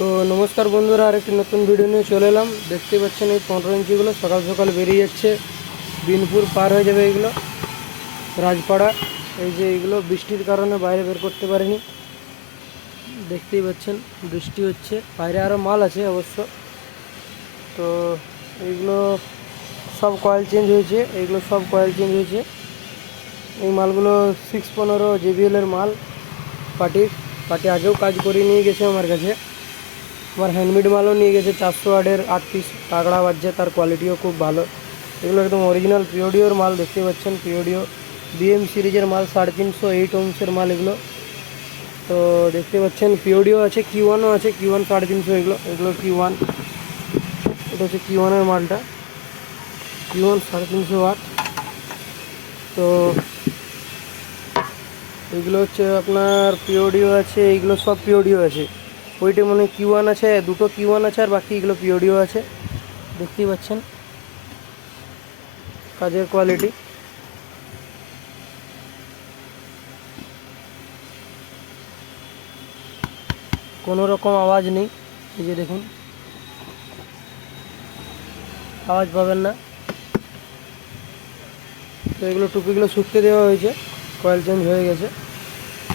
তো নমস্কার বন্ধুরা, আরেকটি নতুন ভিডিও নিয়ে চলে এলাম। দেখতে পাচ্ছেন এই পনেরো ইঞ্চিগুলো সকাল সকাল বেরিয়ে যাচ্ছে। বিনপুর পার হয়ে যাবে এইগুলো রাজপাড়া, এই যে এইগুলো বৃষ্টির কারণে বাইরে বের করতে পারিনি। দেখতেই পাচ্ছেন, বৃষ্টি হচ্ছে। বাইরে আরও মাল আছে অবশ্য। তো এইগুলো সব কয়েল চেঞ্জ হয়েছে। এইগুলো সব কয়েল চেঞ্জ হয়েছে। এই মালগুলো সিক্স পনেরো জেবিএলের মাল, পার্টির। পার্টি আগেও কাজ করে নিয়ে গেছে আমার কাছে। আমার হ্যান্ডমেড মালও নিয়ে গেছে, চারশো আটের আট পিস তাগড়া বাজছে, তার কোয়ালিটিও খুব ভালো। এগুলো একদম অরিজিনাল পিওডিওর মাল দেখতে পাচ্ছেন পিওডিও বিএম সিরিজের মাল, সাড়ে তিনশো এইট ওমসের মাল এগুলো। তো দেখতে পাচ্ছেন পিওডিও আছে কিউ ওয়ানও আছে কি ওয়ান সাড়ে তিনশো এগুলো এগুলো কি ওয়ান এটা হচ্ছে কি ওয়ানের মালটা। কিউ ওয়ান সাড়ে তিনশো ওয়াট তো এগুলো হচ্ছে আপনার পিওডিও আছে এইগুলো সব পিওডিও আছে। ওইটা মনে হয় কিউ ওয়ান আছে, দুটো কিউ ওয়ান আছে আর বাকি এগুলো পিওডিও আছে। দেখতেই পাচ্ছেন। কাজের কোয়ালিটি কোনো রকম আওয়াজ নেই, এই যে দেখুন। আওয়াজ পাবেন না। তো এগুলো টুপিগুলো শুকতে দেওয়া হয়েছে কয়েল চেঞ্জ হয়ে গেছে।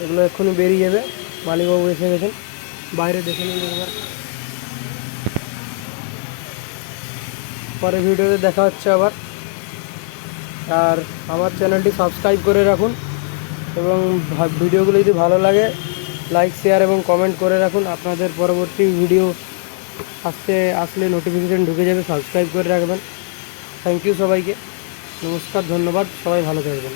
এগুলো এক্ষুনি বেরিয়ে যাবে। মালিকবাবু এসে গেছেন। বাইরে দেখে নিন একবার। পরে ভিডিওতে দেখা হচ্ছে আবার। আর আমার চ্যানেলটি সাবস্ক্রাইব করে রাখুন এবং ভিডিওগুলো যদি ভালো লাগে, লাইক, শেয়ার এবং কমেন্ট করে রাখুন। আপনাদের পরবর্তী ভিডিও আসতে আসলে নোটিফিকেশান ঢুকে যাবে সাবস্ক্রাইব করে রাখবেন। থ্যাংক ইউ সবাইকে। নমস্কার, ধন্যবাদ। সবাই ভালো থাকবেন।